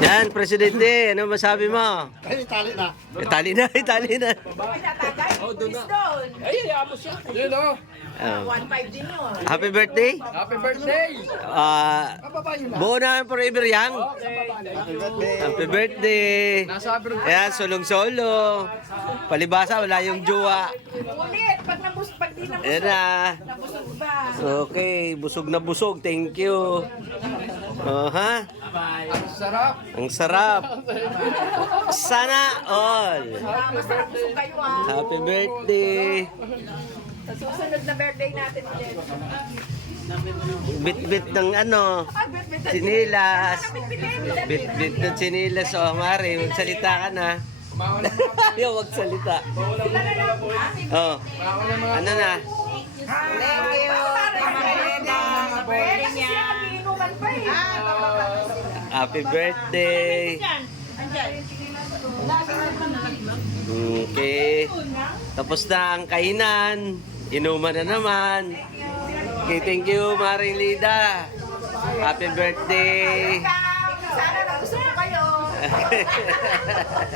Yan, Presidente, ano masabi mo? Ay, tali na. Itali na, itali na. Oh, doon na. Ay, hayaan mo siya. Yun o. 1.5 din yun. Happy birthday. Happy birthday. Buo na forever yan. Happy birthday. Nasa abroad. Ayan, solong-solo. Palibasa, wala yung jowa. Ulit, pag di nabusog. Ayan na. Nabusog ba? Okay, busog na busog. Thank you. Ha? Ang sarap. Ang sarap. Sana all. Masarap busog kayo ah. Happy birthday. Sa susunod na birthday natin ulit. Bit-bit ng ano, sinilas. Bit-bit ng sinilas. O, Mari, magsalita ka na. Ayaw, magsalita. Oh, ano na? Thank you. Birthday niya. Happy birthday. Okay. Tapos na ang kainan. Inuman na naman. Okay, thank you, Maring Lida. Happy birthday. Sana nabusog ko kayo.